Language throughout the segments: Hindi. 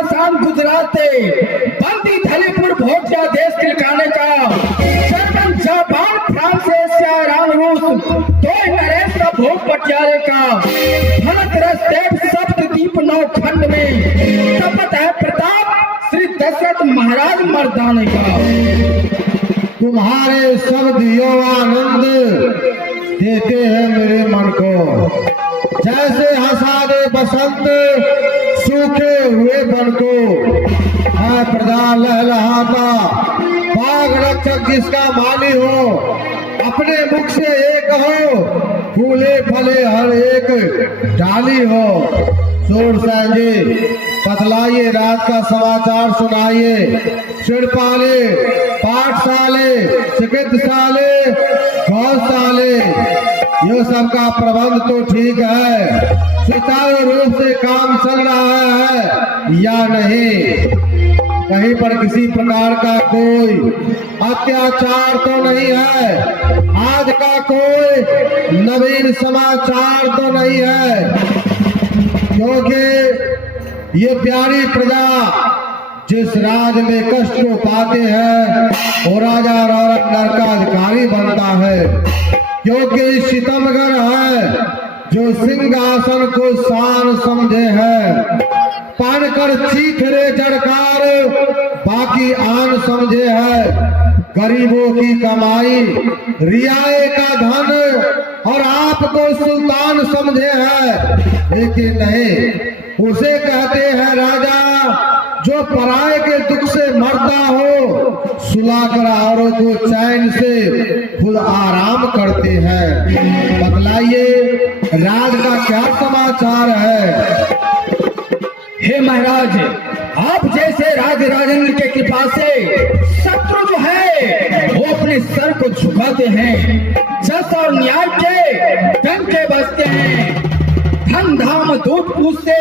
घमासान गुजराते बंदी धलीपुर भोटिया देश ठिकाने का German Japan France Asia Iran रूस तो नरेश का भोग पटियाले का भरत रस सप्तद्वीप नौ खंड में शपथ है प्रताप श्री दशरथ महाराज मर्दाने का। तुम्हारे शब्द आनंद देते हैं मेरे मन को, जैसे हंसा दे बसंत सूखे हुए बन को। है प्रजा लहलहाता बाघ रक्षक जिसका माली हो, अपने मुख से एक हो फूले फले हर एक डाली हो। शोर जी बतलाइए, रात का समाचार सुनाइए। शिड़पाले पाठशाले चिकित्साले गौशाले ये सब का प्रबंध तो ठीक है, सुचारू रूप से काम चल रहा है या नहीं? कहीं पर किसी प्रकार का कोई अत्याचार तो नहीं है? आज का कोई नवीन समाचार तो नहीं है? क्योंकि ये प्यारी प्रजा जिस राज में कष्ट को पाते हैं वो राजा नर का अधिकारी बनता है, क्योंकि सितमगर है जो सिंहासन को शान समझे है। पढ़कर चीखरे चढ़कार बाकी आन समझे है। गरीबों की कमाई रियाए का धन और आपको सुल्तान समझे है, लेकिन नहीं, उसे कहते हैं राजा जो पराये के दुख से मरता हो, सुलाकर औरों को चैन से खुद आराम करते हैं। बतलाइए राज का क्या समाचार है? हे महाराज, आप जैसे राज राजेंद्र के कृपा से शत्रु जो है वो अपने सर को झुकाते हैं, जस और न्याय के डंके बजते हैं। धन धाम दूध पूछते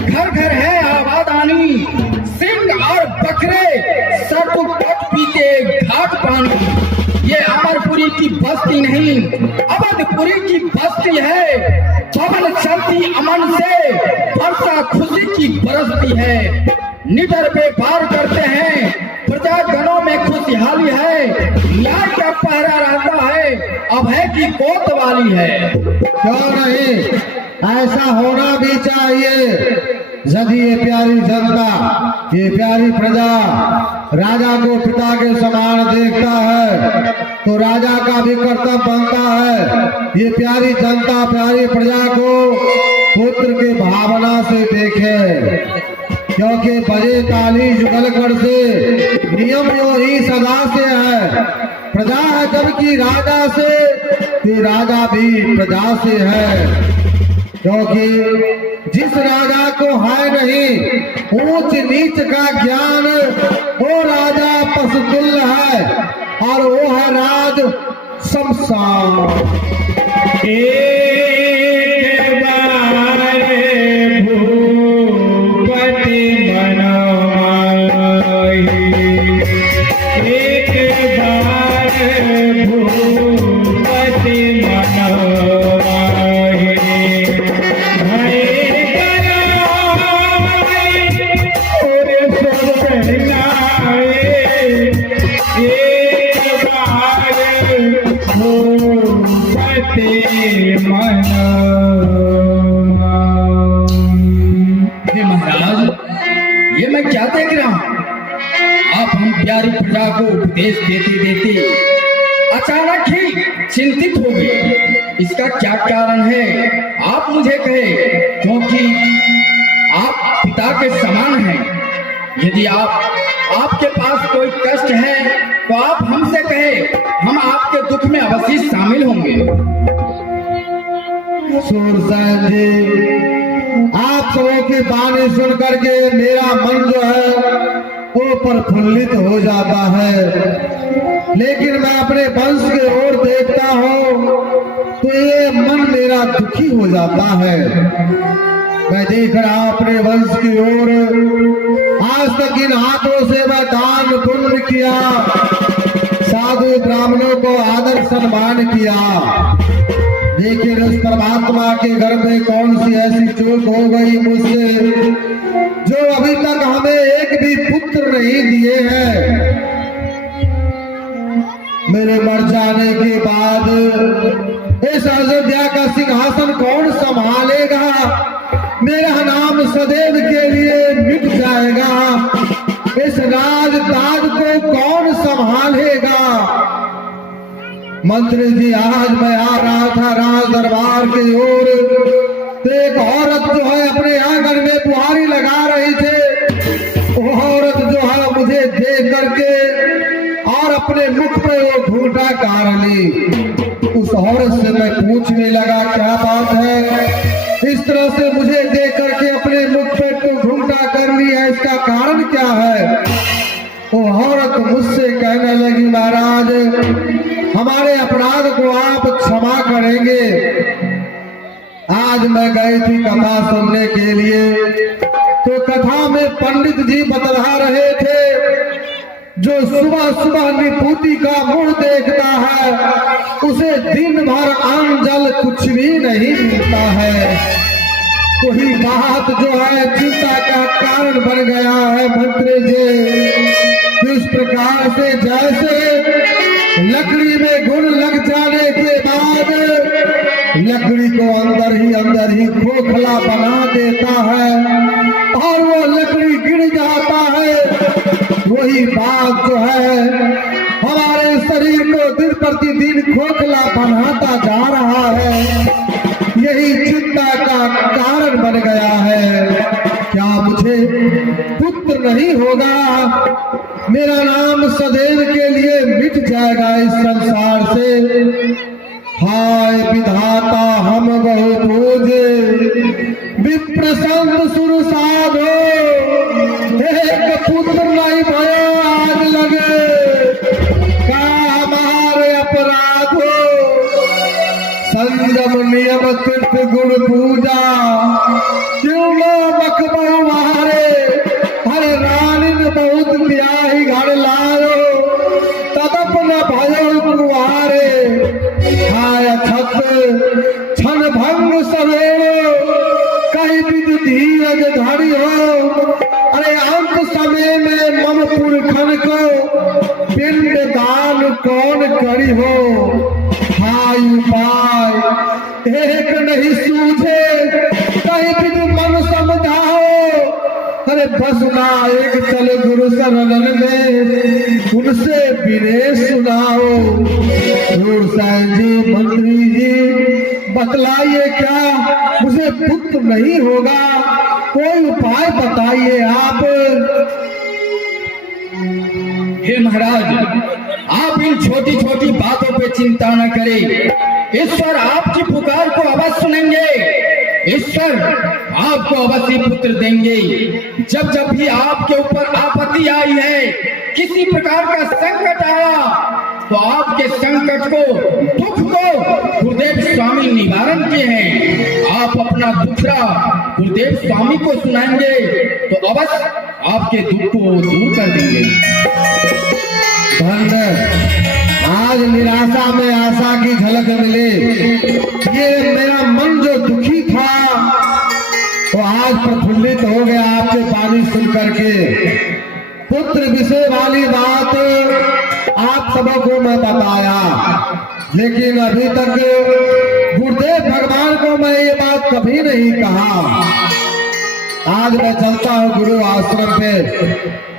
घर घर है आबादानी, सिंह और बकरे सरतु पट पीते घाट पानी। ये अमरपुरी की बस्ती नहीं अवधपुरी की बस्ती है। पवन चलती अमन से वर्षा खुशी की बरसती है। निडर पे पार करते हैं, प्रजागणों में खुशहाली है। न्याय का पहरा रहता है, अभय की कोतवाली है। क्यों नहीं, ऐसा होना भी चाहिए। यदि ये प्यारी जनता, ये प्यारी प्रजा राजा को पिता के समान देखता है तो राजा का भी कर्तव्य बनता है ये प्यारी जनता प्यारी प्रजा को पुत्र की भावना से देखे। क्योंकि बजे ताली जुगलगढ़ से नियम जो ही सदा से है। प्रजा है जबकि राजा से, तो राजा भी प्रजा से है। क्योंकि जिस राजा को है नहीं ऊंच नीच का ज्ञान, वो राजा पशुतुल्य है और वो है राज शमशान। एक बार भूपति मनमाही, एक बार भूपति मनमाही। हे महाराज, ये मैं क्या देख रहा हूँ? आप हम प्यारी प्रजा को उपदेश देते देते अचानक ही चिंतित हो गए। इसका क्या कारण है आप मुझे कहे, क्योंकि आप पिता के समान हैं। यदि आपके पास कोई कष्ट है तो आप हमसे कहे, हम आपके दुख में अवश्य शामिल होंगे। सूरसेन जी, आप सबों की बानी सुन करके मेरा मन जो है वो प्रफुल्लित हो जाता है, लेकिन मैं अपने वंश की ओर देखता हूँ तो ये मन मेरा दुखी हो जाता है। मैं देख रहा अपने वंश की ओर, आज तक इन हाथों से मैं दान पुण्य किया, साधु ब्राह्मणों को आदर सम्मान किया, लेकिन उस परमात्मा के घर में कौन सी ऐसी चूक हो गई मुझसे जो अभी तक नहीं दिए हैं। मेरे मर जाने के बाद इस अयोध्या का सिंहासन कौन संभालेगा? मेरा नाम सदैव के लिए मिट जाएगा। इस राज ताज को कौन संभालेगा? मंत्री जी, आज मैं आ रहा था राज दरबार की ओर, तो एक औरत जो है अपने आंगन में बुहारी लगा रही थी। वो औरत जो है मुझे देख करके और अपने मुख पे वो घूंघटा गाड़ ली। उस औरत से मैं पूछने लगा, क्या बात है, इस तरह से मुझे देख करके अपने मुख पे तो घूंघटा कर लिया, इसका कारण क्या है? वो औरत मुझसे कहने लगी, महाराज हमारे अपराध को आप क्षमा करेंगे। आज मैं गई थी कथा सुनने के लिए, तो कथा में पंडित जी बतला रहे थे, जो सुबह सुबह निपुति का मुंह देखता है उसे दिन भर अन्न जल कुछ भी नहीं मिलता है। वही बात जो है चिंता का कारण बन गया है मंत्री जी। इस प्रकार से जैसे लकड़ी में घुन लग जाने के बाद लकड़ी को अंदर ही खोखला बना देता है और वो लकड़ी गिर जाता है, वही बात जो है हमारे शरीर को दिन प्रतिदिन खोखला बनाता जा रहा है। यही चिंता का कारण बन गया है। क्या मुझे पुत्र नहीं होगा? मेरा नाम सदैव के लिए मिट जाएगा इस संसार से। हाय विधाता हम बहु पूजे, विप्र संत सुर साधो, एक पुत्र नहीं भयो आज लगे, का हमारे अपराध हो। संयम नियम तीर्थ गुण पूजा, क्यों लो बकबहु मारे, हरे रानी बहुत ब्याही घर लायो, तदप न भयो कुआरे। हाय छत छन भंग सवेरो, कहीं विद धीरज धरी हो। अरे अंत समय में मम पुरखन को पिंड दान कौन करी हो। हाय उपाय एक नहीं सूझे, कहीं विद मन समझाओ। अरे बस ना एक चल गुरु शरणन में, उनसे विनय सुनाओ। रूरसैन जी, मंत्री जी बतलाइए, क्या मुझे पुत्र नहीं होगा? कोई उपाय बताइए आप। हे महाराज, आप इन छोटी छोटी बातों पे चिंता न करें। ईश्वर आपकी पुकार को अवश्य सुनेंगे। ईश्वर आपको अवश्य पुत्र देंगे। जब जब भी आपके ऊपर आपत्ति आई है, किसी प्रकार का संकट आया, तो आपके संकट को, दुख को गुरुदेव स्वामी निवारण किए हैं। आप अपना दुखड़ा गुरुदेव स्वामी को सुनाएंगे तो अवश्य आपके दुख को दूर कर देंगे। आज निराशा में आशा की झलक मिले। ये मेरा मन जो दुखी था वो आज प्रफुल्लित हो गया आपके वाणी सुन करके। पुत्र विषय वाली बात आप सबको मैं बताया, लेकिन अभी तक गुरुदेव भगवान को मैं ये बात कभी नहीं कहा। आज मैं चलता हूँ गुरु आश्रम पे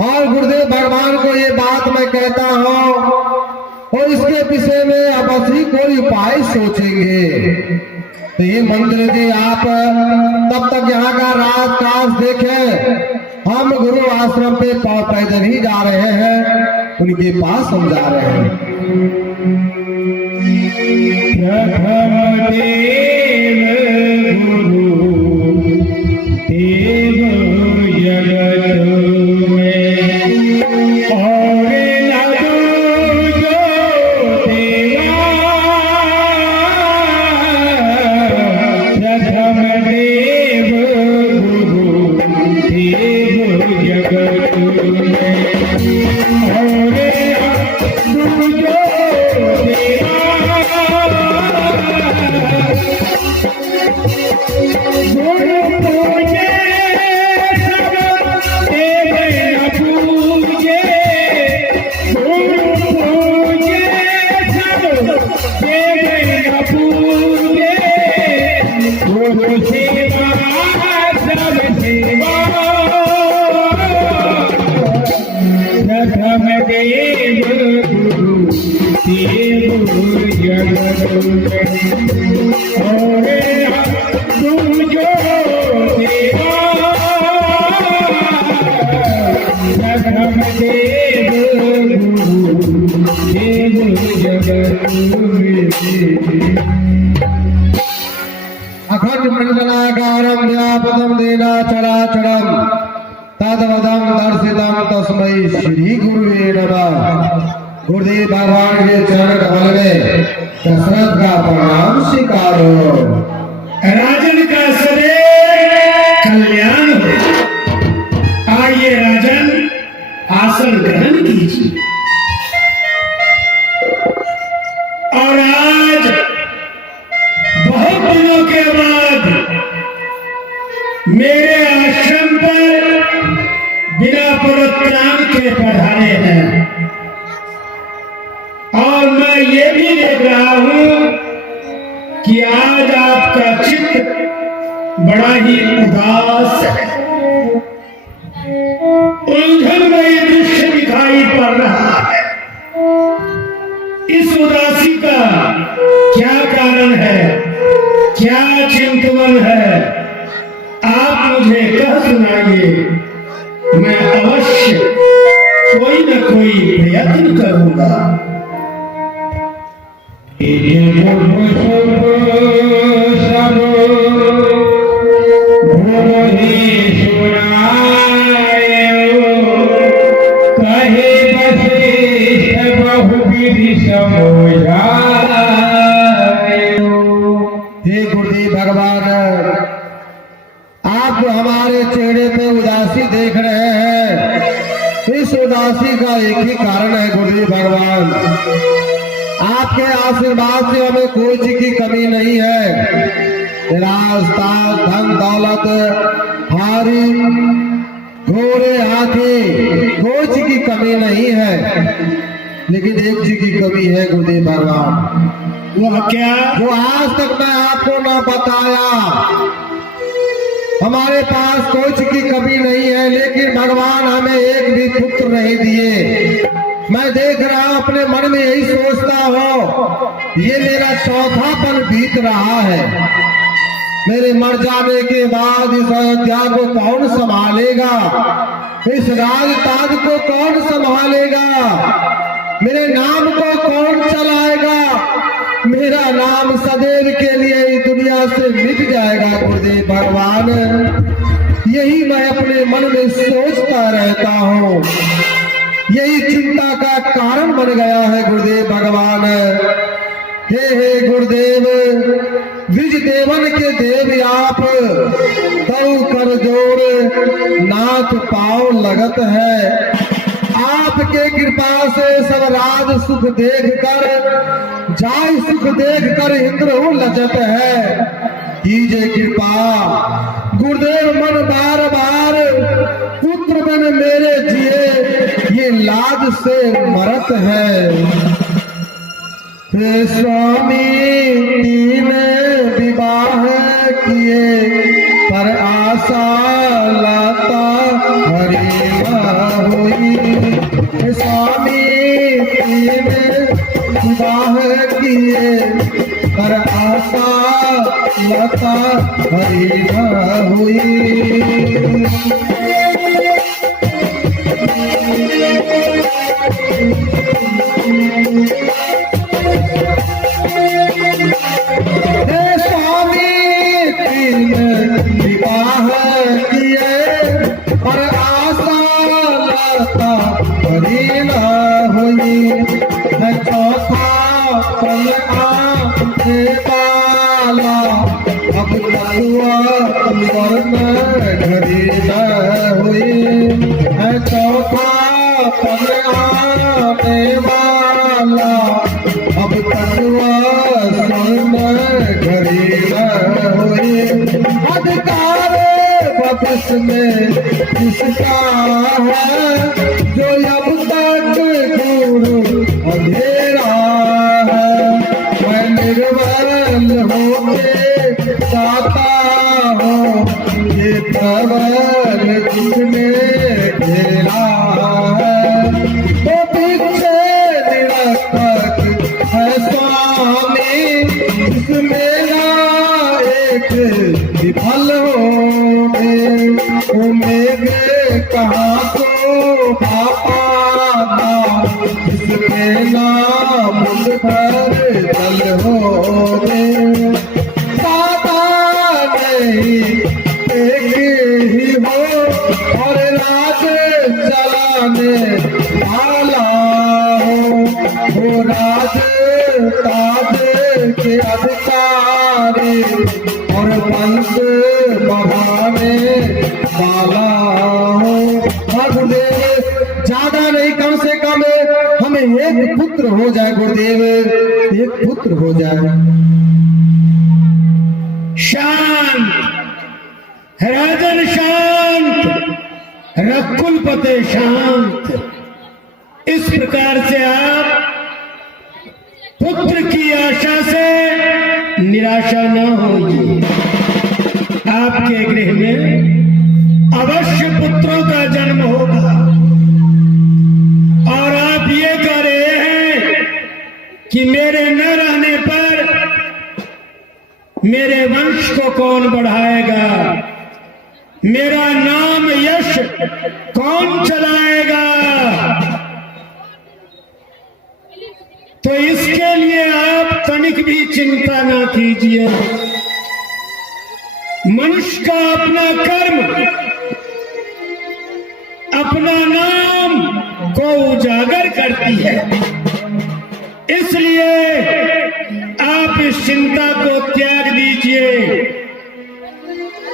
और गुरुदेव भगवान को ये बात मैं कहता हूँ और इसके विषय में अवश्य कोई उपाय सोचेंगे। तो ये मंत्री जी, आप तब तक यहाँ का राजकाज देखें। हम गुरु आश्रम पे पांव पैदल ही जा रहे हैं, उनके पास हम जा रहे हैं। प्रथम देव गुरु देव जगत में, और न दूजो तेरा। प्रथम देव गुरु देव जगत में, और न दूजो तेरा। गुरु पूजे सब देव न पूजे, तुम जो देवा जगम देव अखंड मंडलाकारं व्यापकं देना चराचरं तद्वदं दर्शितं तस्मै श्री गुरुवे नमः। गुरुदेव भगवान के चरण कमल में दशरथ का प्रणाम स्वीकारो। राजन का सदैव कल्याण हो। आइए राजन, आसन ग्रहण कीजिए। और आज बहुत दिनों के बाद मेरे आश्रम पर बिना पदत्राण के पधारे हैं। और मैं ये भी देख रहा हूं कि आज आपका चित्त बड़ा ही उदास है। उलझनमयी दृश्य दिखाई पड़ रहा है। इस उदासी का क्या कारण है, क्या चिंतन है, आप मुझे कह सुनाइए। मैं अवश्य कोई न कोई प्रयत्न करूंगा। कहे बसे बहुविधि हे गुरुदेव भगवान, आप हमारे चेहरे पे उदासी देख रहे हैं। इस उदासी का एक ही कारण है गुरुदेव भगवान, आपके आशीर्वाद से हमें कोई चीज की कमी नहीं है। रास्ता धन दौलत हारी घोड़े हाथी कोई चीज की कमी नहीं है, लेकिन एक चीज की कमी है गुरुदेव भगवान। वह क्या? जो आज तक मैं आपको ना बताया। हमारे पास कोई चीज की कमी नहीं है, लेकिन भगवान हमें एक भी पुत्र नहीं दिए। मैं देख रहा हूं, अपने मन में यही सोचता हूं, ये मेरा चौथा पल बीत रहा है। मेरे मर जाने के बाद इस अयोध्या को कौन संभालेगा, इस राजताज को कौन संभालेगा, मेरे नाम को कौन चलाएगा। मेरा नाम सदैव के लिए इस दुनिया से मिट जाएगा गुरुदेव भगवान। यही मैं अपने मन में सोचता रहता हूँ, यही चिंता का कारण बन गया है गुरुदेव भगवान। हे गुरुदेव, द्विज देवन के देव आप, तौ कर जोड़ नाथ पाँव लगत है। आपके कृपा से सब राज सुख देख कर, जाय सुख देख कर इंद्र लजत है। कीजिए कृपा गुरुदेव, मन बार बार पुत्र बन मेरे जिए ये लाज से मरत है। हे स्वामी, तीन विवाह किए पर आशा लाता हरि हुई। हे स्वामी, तीन विवाह किए पर आशा लाता हरि हुई। हे स्वामी, तीन विवाह किए पर आशा लाता हरि हुई। मैं चौथा पल आने वाला, अब तलुआ वर्ण घड़ी न हुई। मैं चौथा पल आने वाला, अब तलुआ वर्ण घड़ी न हुई। अधिकार वापस में किसका है, जो अब तक गुरु अंधेरा है। मैं निर्बल होके जाता हूँ, ये प्रबल जिसने घेरा है। तो पीछे निरर्थक है स्वामी, यहाँ तो पापाना इसके नाम मुझ पर जल हो गए दादा नहीं एक ही हो और राज चलाने वाला हो राज ताज के अधिकारी और पंच बहाने वाला हो। गुरुदेव ज्यादा नहीं कम से कम हमें एक पुत्र हो जाए गुरुदेव, एक पुत्र हो जाए। शांत राजन, शांत रकुलपते, शांत। इस प्रकार से आप पुत्र की आशा से निराशा न होइए। आपके गृह में अवश्य पुत्रों का जन्म होगा। और आप ये कह रहे हैं कि मेरे न रहने पर मेरे वंश को कौन बढ़ाएगा, मेरा नाम यश कौन चलाएगा। तो इसके लिए आप तनिक भी चिंता ना कीजिए। मनुष्य का अपना कर्म, अपना नाम को उजागर करती है। इसलिए आप इस चिंता को त्याग दीजिए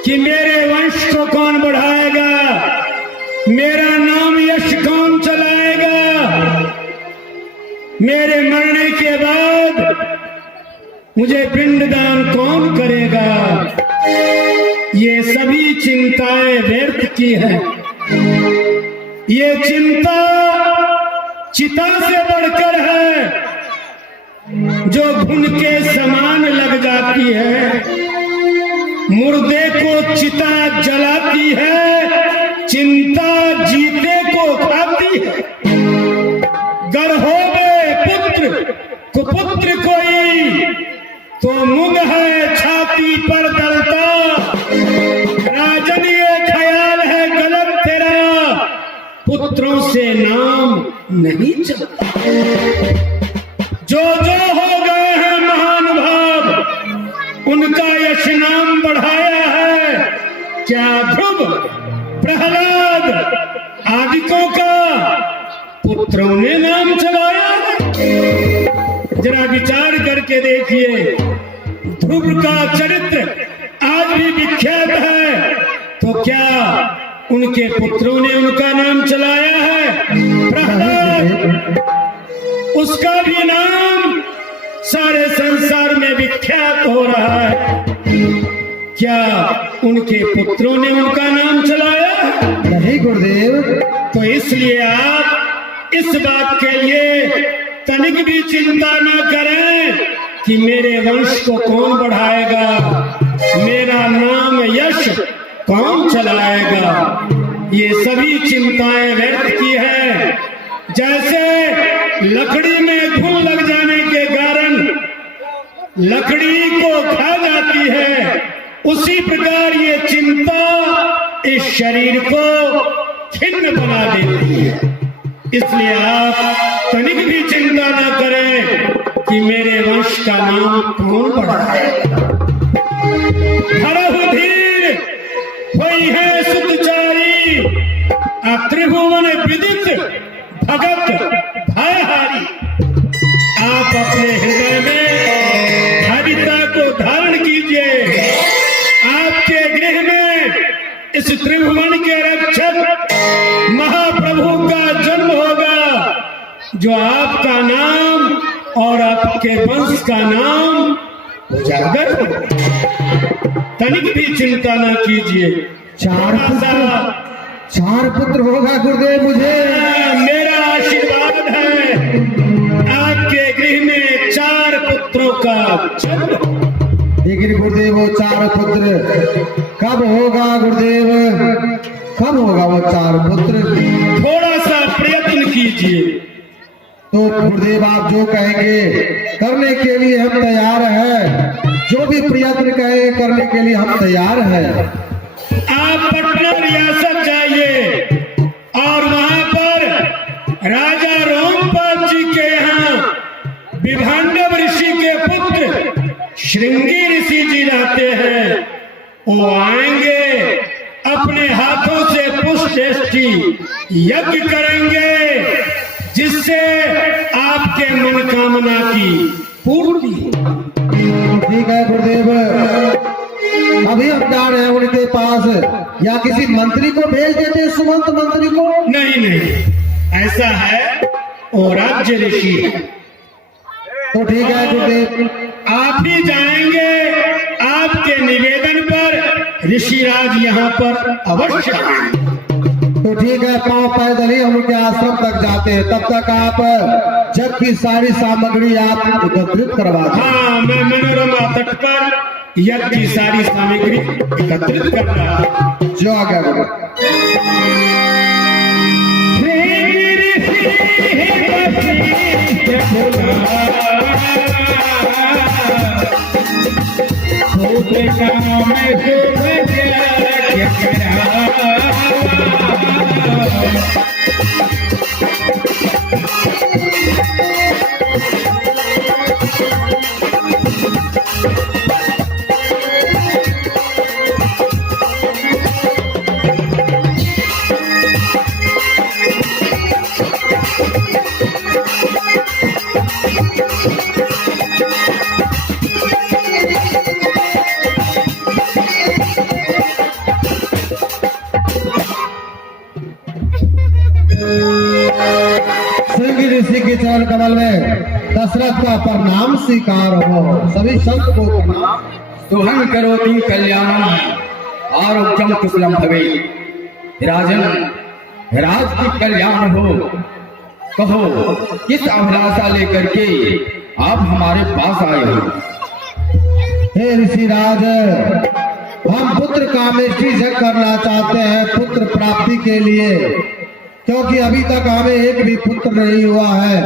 कि मेरे वंश को कौन बढ़ाएगा, मेरा नाम यश कौन चलाएगा, मेरे मरने के बाद मुझे पिंडदान कौन करेगा। ये सभी चिंताएं व्यर्थ की हैं। ये चिंता चिता से बढ़कर है जो घुन के समान लग जाती है, मुर्दे को चिता जलाती है, चिंता जीते को खाती है। गर होवे पुत्र कुपुत्र कोई तो मुंग है छाती पर दलता। राजन ये ख्याल है गलत तेरा, पुत्रों से नाम नहीं चलता। जो हो गए हैं महानुभाव, उनका यश नाम बढ़ाया है। क्या ध्रुव, प्रहलाद आदिकों का पुत्रों ने नाम चलाया है। जरा विचार करके देखिए, ध्रुव का चरित्र आज भी विख्यात है, तो क्या उनके पुत्रों ने उनका नाम चलाया है? प्रहलाद, उसका भी नाम सारे संसार में विख्यात हो रहा है। क्या उनके पुत्रों ने उनका नाम चलाया है? नहीं गुरुदेव। तो इसलिए आप इस बात के लिए तनिक भी चिंता न करें कि मेरे वंश को कौन बढ़ाएगा, मेरा नाम यश कौन चलाएगा। ये सभी चिंताएं व्यर्थ की है। जैसे लकड़ी में घुन लग जाने के कारण लकड़ी को खा जाती है, उसी प्रकार ये चिंता इस शरीर को खिन्न बना देती है। इसलिए आप तनिक भी चिंता न करें कि मेरे वंश का नाम कौन बढ़ाएगा। हरहु धीर होई है सुतचारी, त्रिभुवन विदित भगत भयहारी। आप अपने हृदय में हरिता को धारण कीजिए। आपके गृह में इस त्रिभुवन के रक्षक महाप्रभु का जन्म होगा, जो आपका नाम और आपके वंश का नाम उजागर होगा। तनिक भी चिंता न कीजिए। चार पुत्र होगा गुरुदेव मुझे। मेरा आशीर्वाद है आपके गृह में 4 पुत्रों का जन्म। लेकिन गुरुदेव वो 4 पुत्र कब होगा गुरुदेव, कब होगा वो 4 पुत्र? थोड़ा सा प्रयत्न कीजिए। तो गुरुदेव आप जो कहेंगे करने के लिए हम तैयार हैं। जो भी प्रयत्न कहें करने के लिए हम तैयार हैं। आप पटना रियासत जाइए, श्रृंगी ऋषि जी रहते हैं, वो आएंगे, अपने हाथों से पुष्टेष्टि यज्ञ करेंगे, जिससे आपके मनोकामना की पूर्ति। ठीक है गुरुदेव, अभी हम जा रहे हैं उनके पास, या किसी मंत्री को भेज देते, सुमंत मंत्री को। नहीं नहीं, ऐसा है, वो राज्य ऋषि है। तो ठीक है गुरुदेव, आप ही जाएंगे, आपके निवेदन पर ऋषिराज यहाँ पर अवश्य आएंगे। तो ठीक है, पांव पैदल ही हम उनके आश्रम तक जाते हैं, तब तक आप जग की सारी सामग्री आप एकत्रित करवा दें। हाँ, मैं मनोरमा तट पर यज्ञ की सारी सामग्री एकत्रित कर रहा हूं। जो आ गया गुरु। श्रृंगी ऋषि के चरण कमल में दशरथ का प्रणाम स्वीकार हो। सभी संत को प्रणाम। सुहं करोति कल्याणम आरोग्यम कुशलम भवे। राजन, राज की कल्याण हो, कहो किस अभिलाषा लेकर के आप हमारे पास आए हो? हे ऋषिराज, हम पुत्र कामेष्टि यज्ञ करना चाहते हैं पुत्र प्राप्ति के लिए, क्योंकि अभी तक हमें एक भी पुत्र नहीं हुआ है।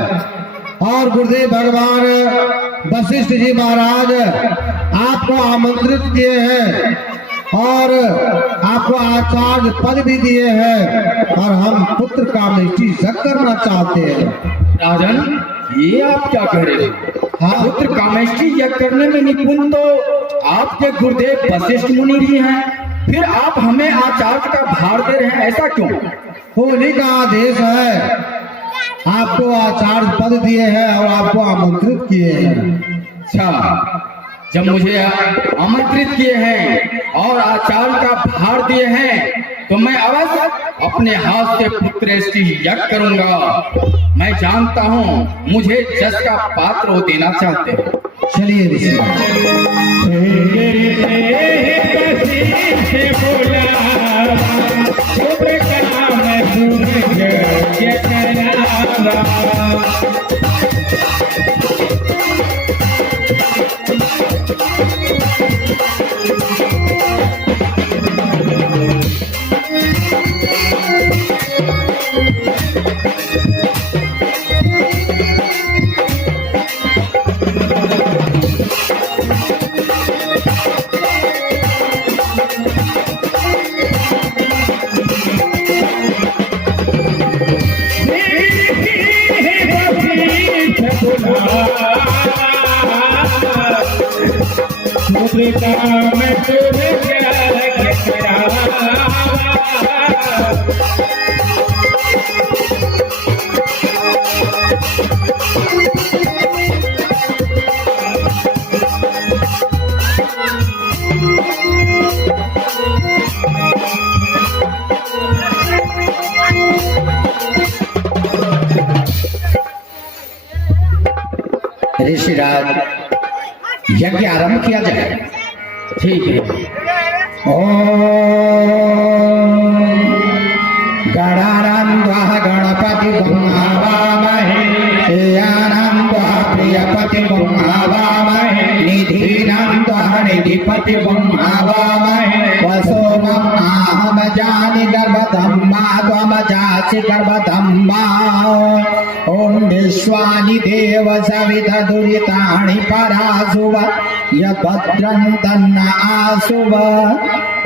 और गुरुदेव भगवान वशिष्ठ जी महाराज आपको आमंत्रित किए हैं और आपको आचार्य पद भी दिए हैं, और हम पुत्र कामेष्टि यज्ञ करना चाहते हैं। राजन, ये आप क्या कह रहे हो? हाँ, पुत्र कामेष्टि यज्ञ करने में निपुण तो आपके गुरुदेव वशिष्ठ मुनि भी हैं, फिर आप हमें आचार्य का भार दे रहे हैं, ऐसा क्यों? होली का आदेश है, आपको आचार्य पद दिए हैं और आपको आमंत्रित किए हैं। अच्छा, जब मुझे आमंत्रित किए हैं और आचार्य का भार दिए हैं, तो मैं अवश्य अपने हाथ से पुत्रेष्टि यज्ञ करूंगा। मैं जानता हूँ मुझे जस का पात्र वो देना चाहते हैं। चलिए ऋषि। ऋषिराज, यज्ञ आरंभ किया जाए। ठीक है। गणानां गणपति आवामहे, प्रियाणां प्रियपति आवामहे, निधीनां निधिपति आवामहे, वसोमं आहम जानि गर्भधम्मा त्वम जासि गर्भधम्मा। ओम विश्वानि देव सविता दुरितानि परासुव, यभद्रं तन्न आसुव।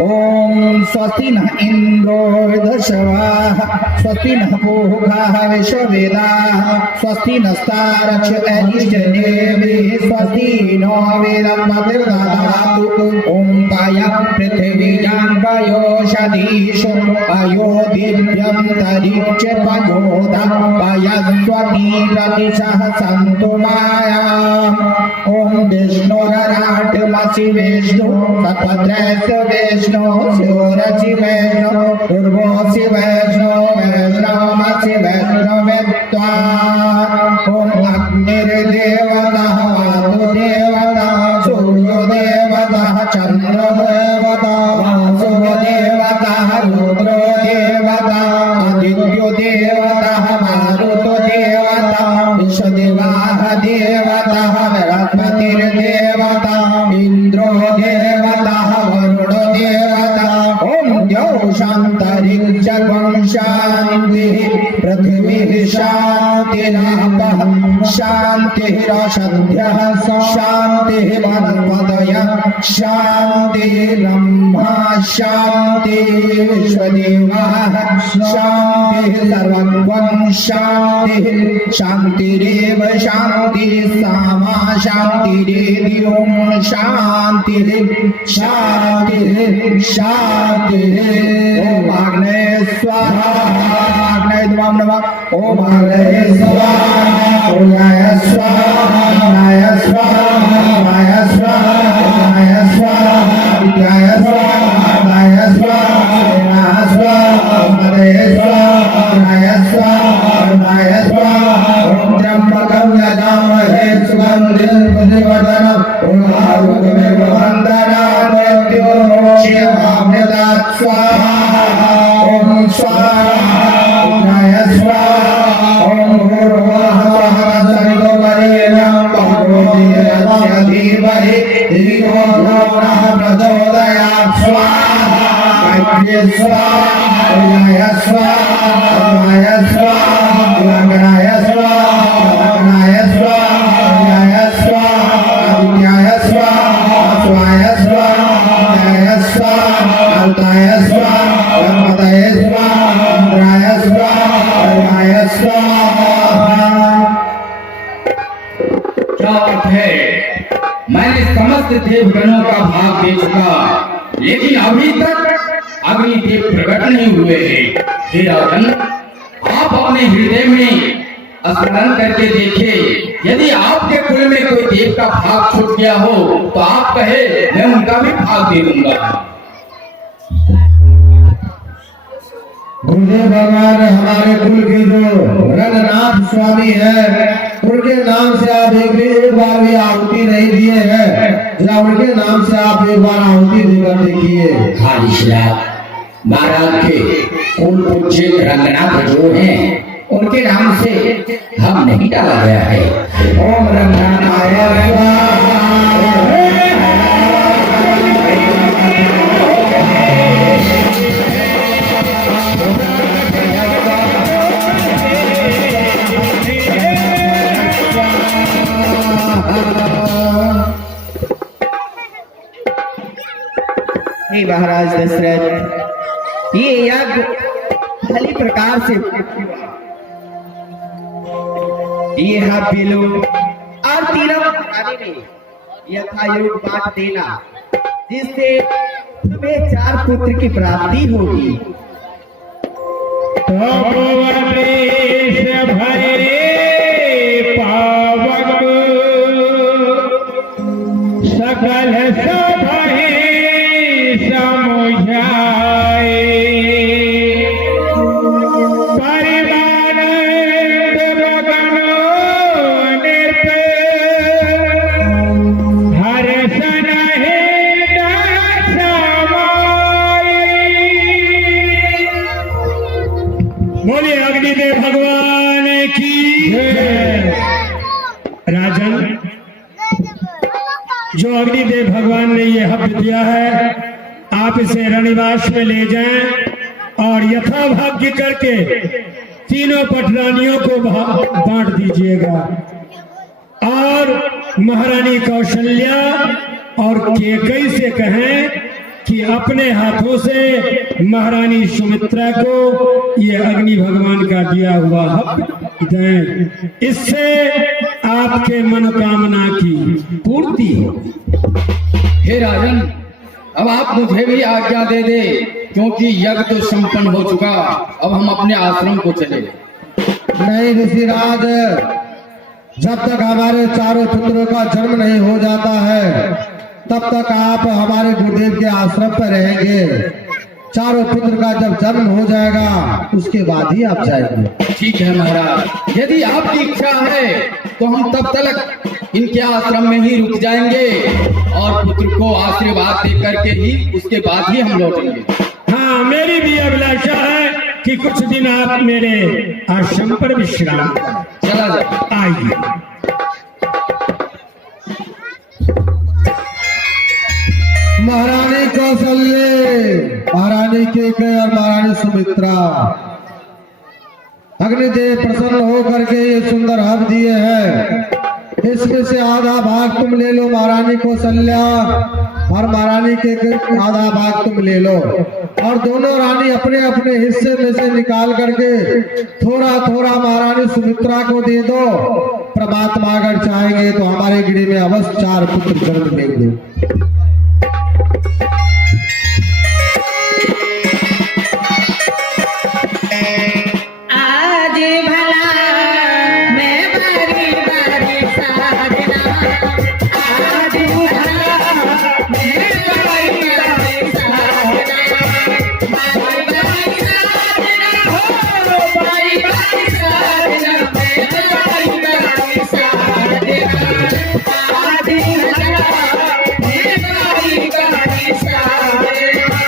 ओम स्वस्ति न इंद्रो वृद्धश्रवाः स्वस्ति न पूषा विश्ववेदाः स्वस्ति नस्तारक्षैश्चर्येभिः स्वस्ति नो वेदमतिर्दधातु ओम पायः पृथिवीयां पयोषधीषु पयो दिव्यन्तरिक्ष पयोधा पयस्वतीरतिशः सन्तु मायाम् ओम विष्णुरराटमसि विष्णु सत्पत्रस्य विष्णु शिवरसि वैष्णो दुर्गोऽसि वैष्णो वैष्णवमसि वैष्णवेत्त्वा ओम अग्निर्देवतः वायुदेवतः सूर्यदेवतः चन्द्रदेवतः वासुदेवतः रुद्रदेवतः आदित्यदेवतः मारुतदेवतः विश्वदेवाः देवतः बृहस्पतिर्देवतः इन्द्रो देवतः वरुणो देवतः ओम द्यौषान्तरिक्षं शान्तिः पृथिवीः शान्तिरापः शान्तिरौषध्यः शान्तिः वनस्पतयः शान्तिर्ब्रह्मा शान्तिः विश्वदेवाः शान्तिः सर्वं शान्तिः शान्तिरेव शान्तिः सामा शान्तिरेधि ओम शान्तिः शान्तिः शान्तिः ओम आग्नेय स्वाहा आग्नेय नमः ओम आग्नेय स्वाहा ओयाय स्वाहा नाय स्वाहा नाय स्वाहा नाय स्वाहा विद्याय स्वाहा नाय स्वाहा नाय स्वाहा हरे स्वाहा नाय स्वाहा नाय स्वाहा ओम त्र्यंबकं यजामहे सुगन्धिं पुष्टिवर्धनम् उर्वारुकमेव वन्दनात् मृत्युर्मोक्षयमामृतात् स्वाहा ओम स्वाहा नाय स्वाहा ओम भूर्भुवः स्वः सवितुर्वरेण्यं भर्गो देवस्य धीमहि धियो यो नः प्रचोदयात् स्वाहा गायत्री स्वाहा ओयाय स्वाहा ओयाय स्वाहा लग्नाय स्वाहा लग्नाय स्वाहा ओयाय स्वाहा आदित्याय स्वाहा स्वाय स्वाहा आय स्वाहा अल्ताय स्वाहा गणपतये स्वाहा इंद्राय स्वाहा अरुणाय स्वाहा। क्या अर्थ है? मैंने समस्त देवगणों का भाग दे चुका, लेकिन अभी तक अग्निदेव प्रकट नहीं हुए हैं। हे राजन, आप अपने हृदय में स्मरण करके देखे, यदि आपके कुल में कोई देव का भाग छूट गया हो तो आप कहे, मैं उनका भी भाग दे दूंगा। गुरुदेव भगवान हमारे कुल के जो रंगनाथ स्वामी है, उनके नाम से आप एक बार भी आहुति नहीं दिए हैं, या उनके नाम से आप एक बार आहुति देकर देखिए। हाँ ऋषिराज, महाराज के कुल पूज्य रंगनाथ जो हैं, उनके नाम से हम नहीं डाला गया है। ओम रंगनाथाय स्वाहा। हे महाराज दशरथ, ये यज्ञ भली प्रकार से ये हव्य लो और तीनों खाने में यथायोग बांट देना, जिससे तुम्हें 4 पुत्र की प्राप्ति होगी। सकल सभे समुझाए परिवानंद मगनो नृप हर सनहे समाई। बोलिए अग्निदेव भगवान की राजन, जो अग्निदेव भगवान ने ये हव्य दिया है, आप इसे रनिवास में ले जाएं और यथाभाग्य करके तीनों पटरानियों को बांट दीजिएगा। और महारानी कौशल्या और केकई से कहें कि अपने हाथों से महारानी सुमित्रा को ये अग्नि भगवान का दिया हुआ हक दें, इससे आपके मनोकामना की पूर्ति हो। हे राजन, अब आप मुझे भी आज्ञा दे दे, क्योंकि यज्ञ तो संपन्न हो चुका। अब हम अपने आश्रम को चले। नहीं ऋषिराज, जब तक हमारे चारों पुत्रों का जन्म नहीं हो जाता है तब तक आप हमारे गुरुदेव के आश्रम पर रहेंगे। चारों पुत्र का जब जन्म हो जाएगा उसके बाद ही आप जाएंगे। ठीक है महाराज, यदि आपकी इच्छा है तो हम तब तक इनके आश्रम में ही रुक जाएंगे और पुत्र को आशीर्वाद दे करके ही उसके बाद ही हम लौटेंगे। हाँ, मेरी भी अभिलाषा है कि कुछ दिन आप मेरे आश्रम पर विश्राम करें। चला जाए। आइए। महारानी कौशल्य, महारानी केकई और महारानी सुमित्रा, अग्निदेव प्रसन्न होकर के ये सुंदर हव दिए हैं। इसमें से आधा भाग तुम ले लो महारानी कौशल्या, और महारानी केकई आधा भाग तुम ले लो, और दोनों रानी अपने अपने हिस्से में से निकाल करके थोड़ा थोड़ा महारानी सुमित्रा को दे दो। परमात्मा अगर चाहेंगे तो हमारे गिरी में अवश्य 4 पुत्र जन्म देंगे। आज भला मैं बारी बारी साजना, आज भला मैं बारी बारी साजना, बारी बारी साजना हो, बारी बारी साजना, मैं बारी बारी साजना, आज भला मैं बारी बारी साजना।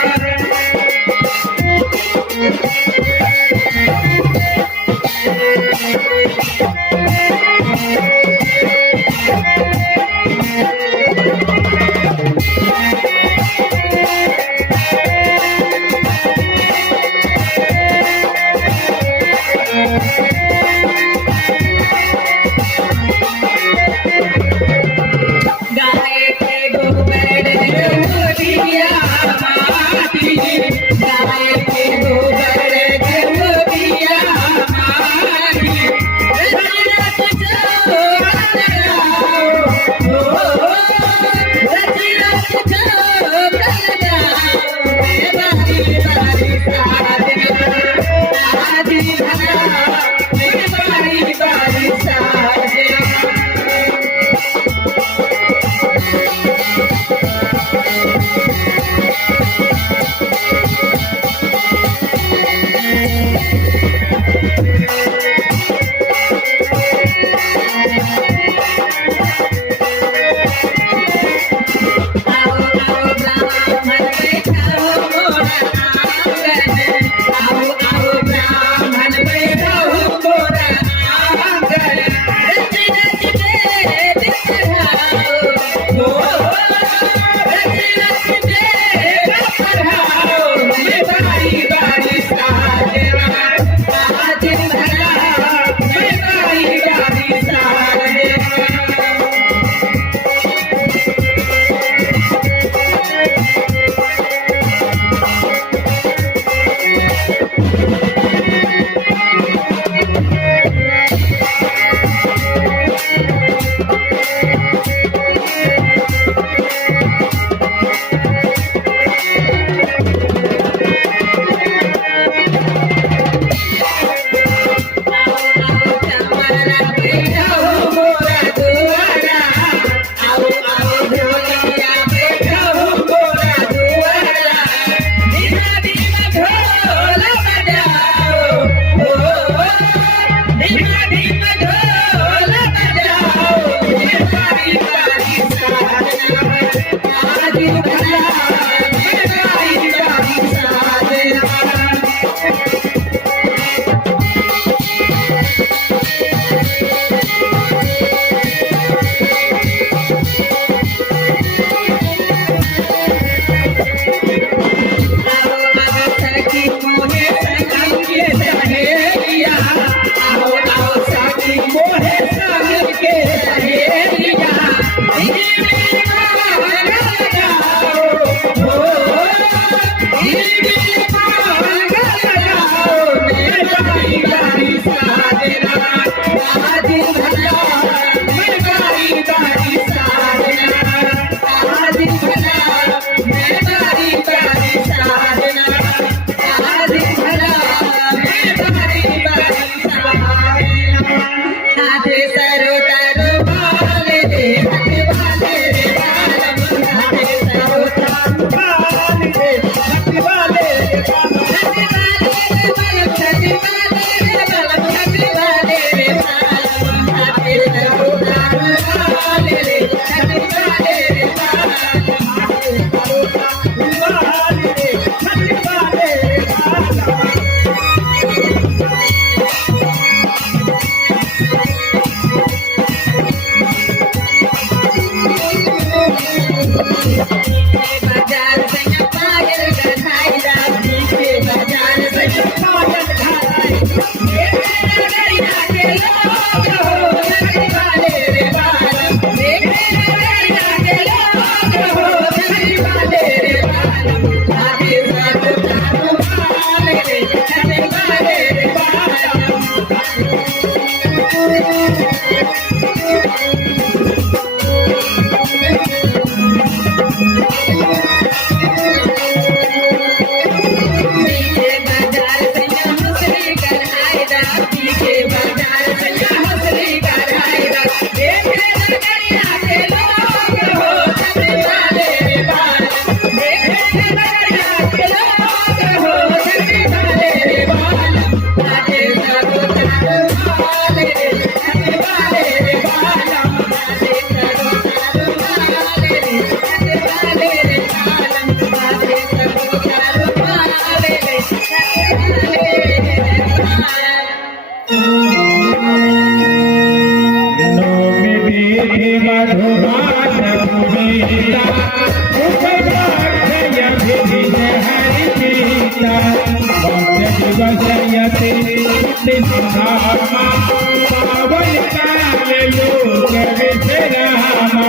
पावन काल लोक विश्रामा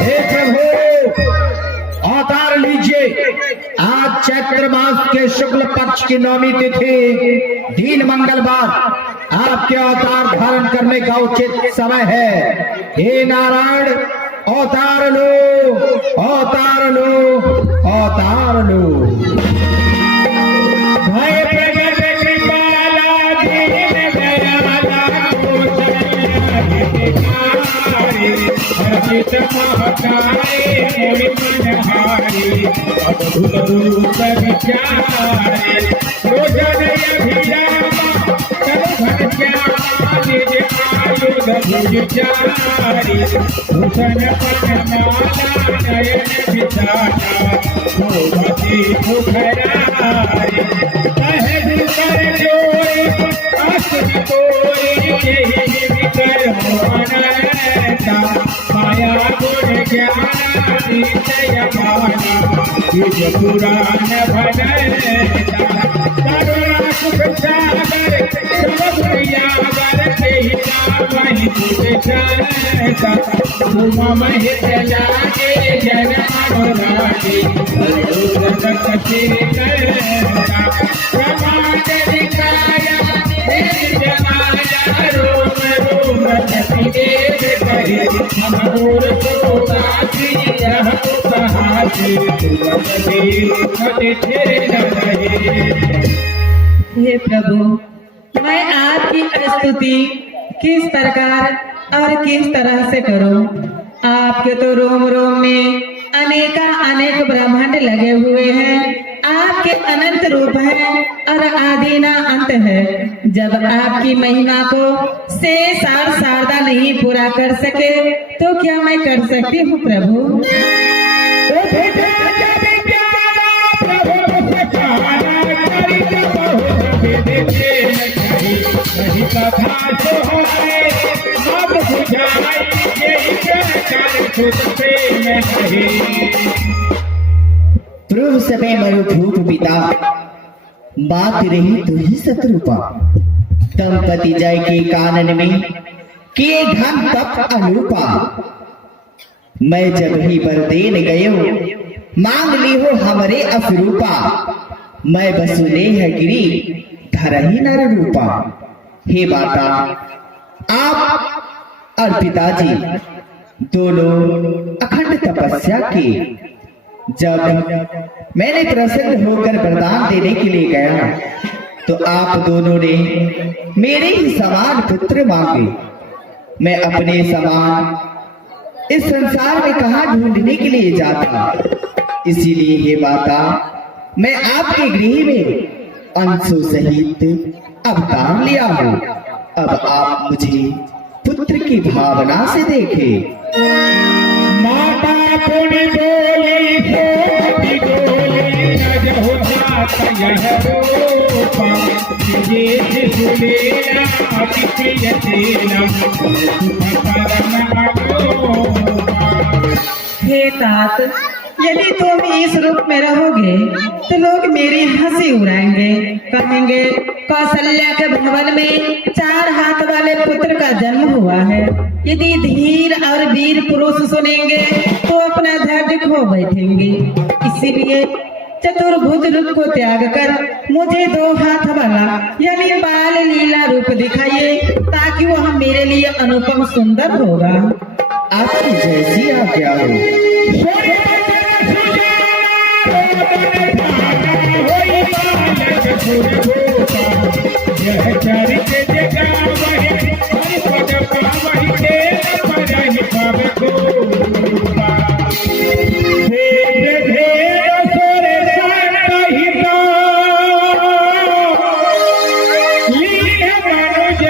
हे प्रभु अवतार लीजिए। आज चैत्र मास के शुक्ल पक्ष की नवमी तिथि दिन मंगलवार आपके अवतार धारण करने का उचित समय है। हे नारायण अवतार लो, अवतार लो, अवतार लो। भय प्रगट कृपाला दीन दयाला कोसल्याधिकारी हर्षित महकारे मोहि मनहारी अद्भुत रूप विचारे रोजन अभिरामा तब घनश्यामा निज आयुध भुज चारि भूषण पटमाला नयन विचारा शोभति मुखरारि सहज कर जोई आसन कोई जेहि निकर मोहनता माया गुण ज्ञानातीतय माना युग पुराण भनता करुणा सुख सागर सब यागर तेहि वही तुझ जानता तुम महित लागे जन अनुरागे रक्त सिर करता प्रमाद दिखाया जमाया रोम रोम धति देव कहे हम दूर को दासी यह उपहासी तुम देव कति फिर न रहे। हे प्रभु, मैं आपकी स्तुति किस प्रकार और किस तरह से करूं? आपके तो रोम रोम में अनेक ब्रह्मांड लगे हुए हैं। आपके अनंत रूप है और आदि ना अंत है। जब आपकी महिमा को शेष और शारदा नहीं पूरा कर सके तो क्या मैं कर सकती हूँ प्रभु? ध्रुव समय मरुभूप पिता बात रही तो ही शत्रुपा दंपति जय के कानन में किए घन तप अनुपा मैं जब ही बरदेन गयो मांग ली हो हमरे अफरूपा मैं बसुनेह गिरी धरही नर रूपा। हे माता आप और पिताजी दोनों अखंड तपस्या की। जब मैंने प्रसन्न होकर वरदान देने के लिए गया तो आप दोनों ने मेरे ही समान पुत्र मांगे। मैं अपने समान इस संसार में कहां ढूंढने के लिए जाता। इसीलिए हे माता मैं आपके गृह में अंशु सहित अवतार लिया हूं। अब आप मुझे पुत्र की भावना से देखें। माता पुण्य बोली सोती बोली न जहो जात यह रूपा ये सुलेला अति प्रिय तेना सुख परम अनोपा। हे तात, यदि तुम इस रूप में रहोगे तो लोग मेरी हंसी उड़ाएंगे, कहेंगे कौशल्या के भवन में 4 हाथ वाले पुत्र का जन्म हुआ है। यदि धीर और वीर पुरुष सुनेंगे तो अपना धैर्य खो बैठेंगे। इसीलिए चतुर्भुज रूप को त्याग कर मुझे 2 हाथ वाला यानी बाल लीला रूप दिखाइए, ताकि वह मेरे लिए अनुपम सुंदर होगा। आपकी जैसी आज्ञा हो। यह चरित जगा वही हरि पद पावहि देव परहि पव गोपा। भेद भेद सुर संहिता लीन मनुज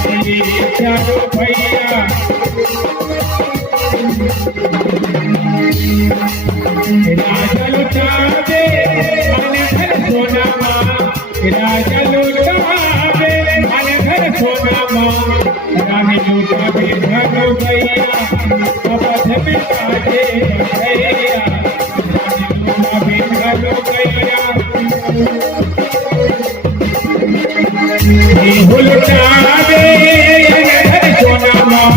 ये चारों भैया राजा लुटावे मन घर सोना माँ, राजा लुटावे मन घर सोना माँ, रानी लुटावे धन भैया अवध में काजे भैया, रानी लुटावे धन भैया लुटावे घर सोना माँ,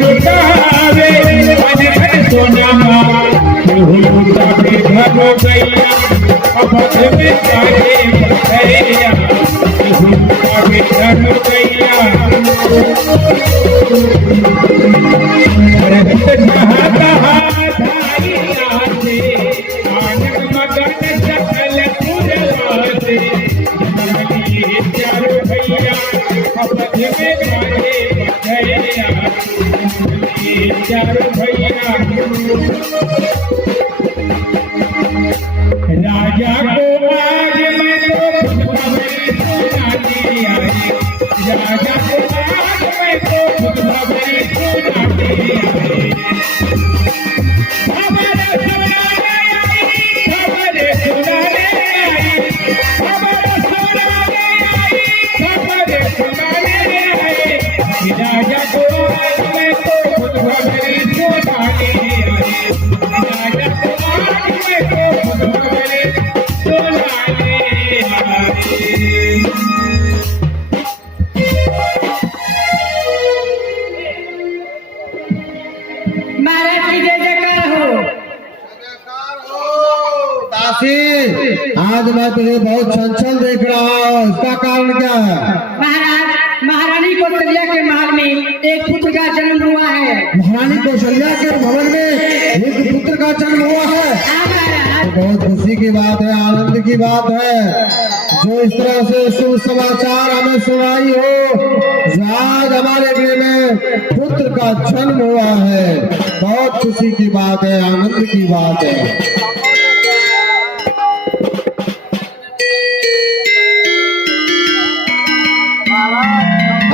लुटावे घर सोना माँ, लुटावे घर भैया अवध में काजे भैया, लुटावे घर भैया आनंद मगन सकल पुरवासे, चारों भैया अवध में काजे भैया, चारों भैया राजा को आज मैं तो खुशखबरी सुनाती आई, राजा को आज मैं तो खुशखबरी सुनाती आई, खबर सुनाने आई, खबर सुनाने आई, खबर सुनाने आई, खबर सुनाने आई, राजा को आज मैं तो खुशखबरी सुनाती आई, राजा को आज मैं तो खुशखबरी सुनाने आई। महाराज की जय जयकार हो। दासी, आज मैं तुझे बहुत चंचल देख रहा हूँ, इसका कारण क्या है? महाराज, महारानी कौशल्या के महल में एक पुत्र का जन्म हुआ है। महारानी कौशल्या के भवन में एक पुत्र का जन्म हुआ है। हाँ महाराज, तो बहुत खुशी की बात है, आनंद की बात है। जो इस तरह से शुभ समाचार हमें सुनाई हो, जो आज हमारे गृह में पुत्र का जन्म हुआ है, बहुत खुशी की बात है, आनंद की बात है।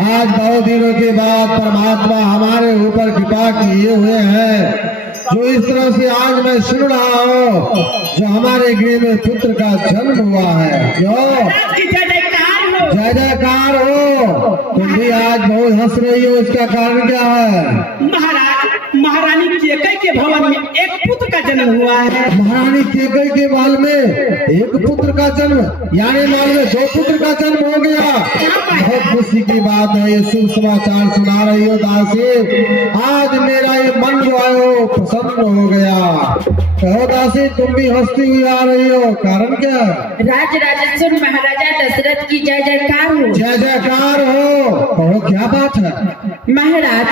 आज बहुत दिनों के बाद परमात्मा हमारे ऊपर कृपा किए हुए हैं, जो इस तरह से आज मैं सुन रहा हूँ, जो हमारे गृह में पुत्र का जन्म हुआ है। क्यों? जय जयकार हो। तुम भी आज बहुत हंस रही हो, इसका कारण क्या है? महाराज, महारानी केकई के भवन में एक पुत्र का जन्म हुआ है। महारानी केकई के बाल में एक पुत्र का जन्म, यानी माल में 2 पुत्र का जन्म हो गया। बहुत खुशी की बात है, ये शुभ समाचार सुना रही हो दासी। आज मेरा ये मन जो है वो प्रसन्न हो गया। कहो दासी, तुम भी हंसती हुई आ रही हो, कारण क्या? राज राजेश्वर महाराजा दशरथ की जय जयकार हो। जय जयकार हो। कहो क्या बात है? महाराज,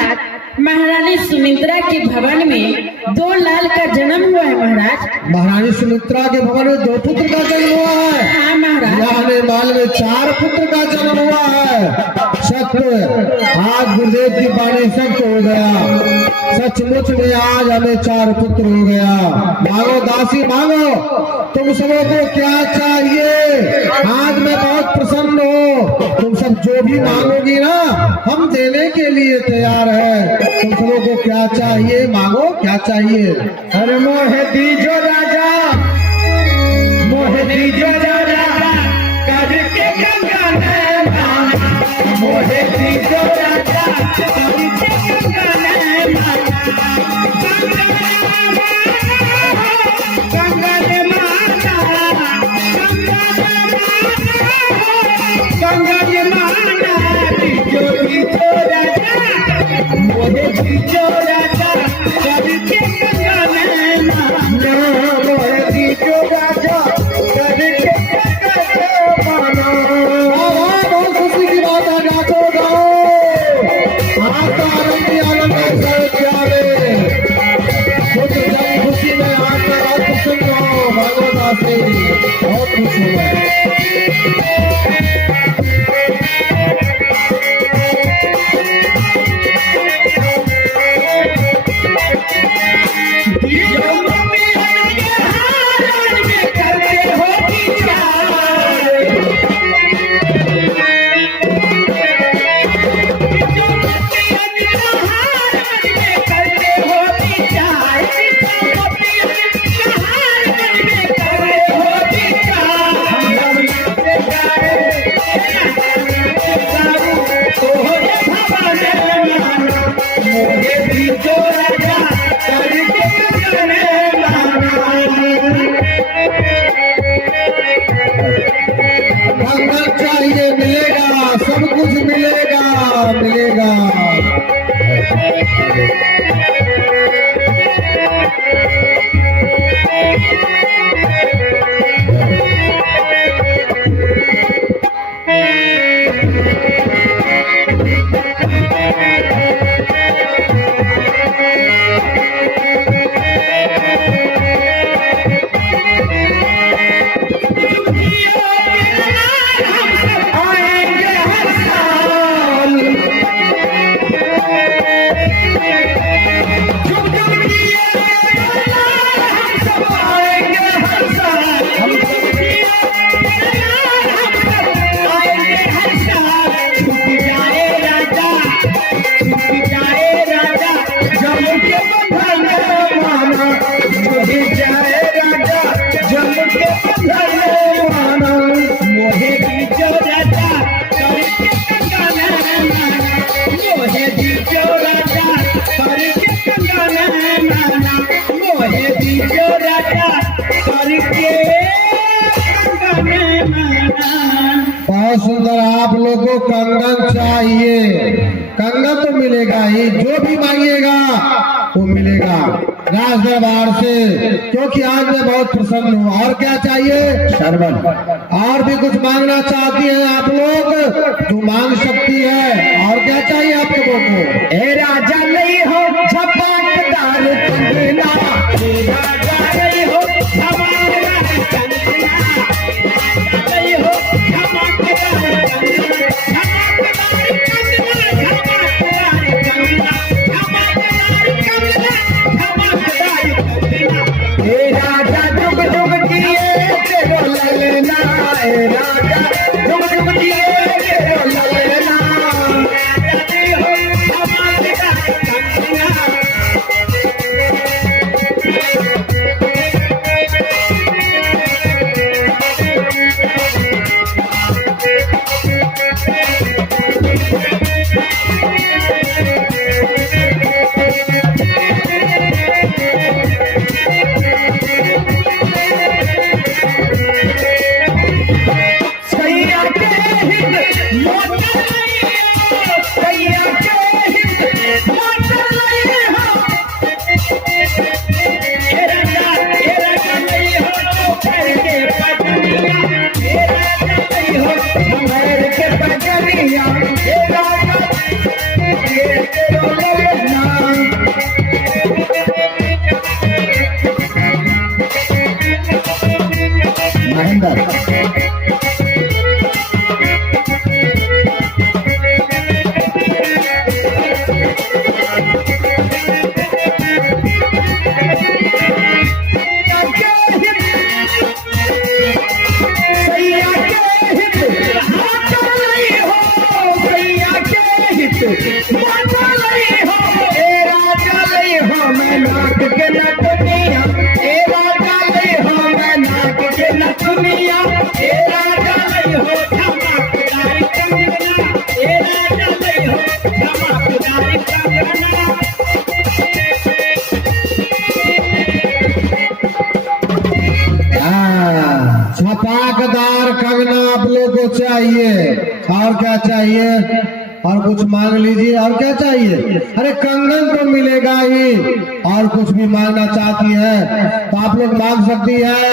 महारानी सुमित्रा के भवन में 2 लाल का जन्म हुआ है। महाराज, महारानी सुमित्रा के भवन में 2 पुत्र का जन्म हुआ है। हाँ महाराज, यानी माल में 4 पुत्र का जन्म हुआ है। सत्य, आज गुरुदेव की वाणी सत्य हो गया। सचमुच में आज हमें 4 पुत्र हो गया। मांगो दासी मांगो, तुम सबों को क्या चाहिए? आज मैं बहुत प्रसन्न हूँ। तुम सब जो भी मांगोगी ना, हम देने के लिए तैयार है। तुम सबों को क्या चाहिए? मांगो, क्या चाहिए? अरे मोहे दीजो राजा, मोहे दीजो राजा, करके कंगन मांगा, मोहे दीजो राजा, करके कंगन मांगा, कंगन मांगा, कंगन मांगा, दीजो दीजो राजा, मोहे दीजो राजा, करके कंगन मांगा, मोहे दीजो राजा, करके कंगन मांगा। बहुत खुशी की बात है, नाचो गाओ। आज तो आनंद ही आनंद है, सब प्यारे। खुश जब खुशी में आज मैं बहुत प्रसन्न हूँ। भगवत से बहुत खुश हूँ मैं। को कंगन चाहिए। कंगन तो मिलेगा ही, जो भी मांगिएगा वो मिलेगा राज दरबार से, क्योंकि आज मैं बहुत प्रसन्न हूँ। और क्या चाहिए श्रवण, और भी कुछ मांगना चाहती हैं आप लोग तो मांग सकती है। और क्या चाहिए आप लोगों को? ए राजा नहीं हो झपाटदार कंगना, ए राजा नहीं हो झपाटदार कंगना, नहीं हो झपाटदार कंगना, झपाटदार कंगना, झपाटदार कंगना, झपाटदार कंगना, झपाटदार कंगना। ए राजा जुग जुग जिए तेरो ललना, ए राजा जुग जुग जिए तेरो ललना, राजा नहीं हो झपाटदार कंगना। सैया के हित मोटर लई हो, सैया के हित मोटर लई हो, ए राजा लई हो घर के पजनिया, ए राजा लई हो घर के पजनिया, ए राजा ये तेरो ललना। महेंद्र सैया के हित मोटर लई हो, सैया के हित मोटर लई हो, ए राजा लई हो मैं नाक के नथुनिया, ए राजा लई हो मैं नाक के नथुनिया, ए राजा लई हो धमाकेदार कंगना, ए राजा लई हो धमाकेदार कंगना। छपाकदार कंगना आप लोग को चाहिए। और क्या चाहिए? और कुछ मांग लीजिए। और क्या चाहिए? अरे कंगन तो मिलेगा ही। और कुछ भी मांगना चाहती है तो आप लोग मांग सकती है।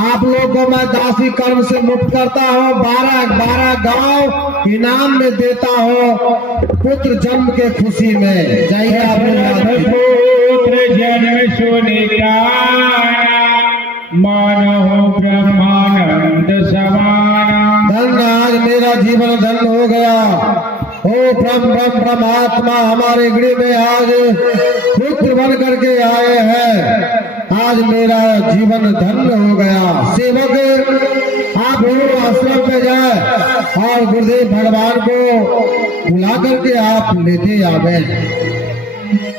आप लोग को मैं दासी कर्म से मुक्त करता हूँ। 12 गांव इनाम में देता हूँ पुत्र जन्म के खुशी में। जाइए आप लोग। पुत्र जन्म सुनिताना, मानो ब्रह्मानंद समान। धन आज मेरा जीवन धन हो गया। ओ ब्रह्मात्मा हमारे गृह में आज पुत्र बन करके आए हैं। आज मेरा जीवन धन्य हो गया। सेवक आप लोग आश्रम में जाए और गुरुदेव भगवान को बुला करके आप लेते आवे।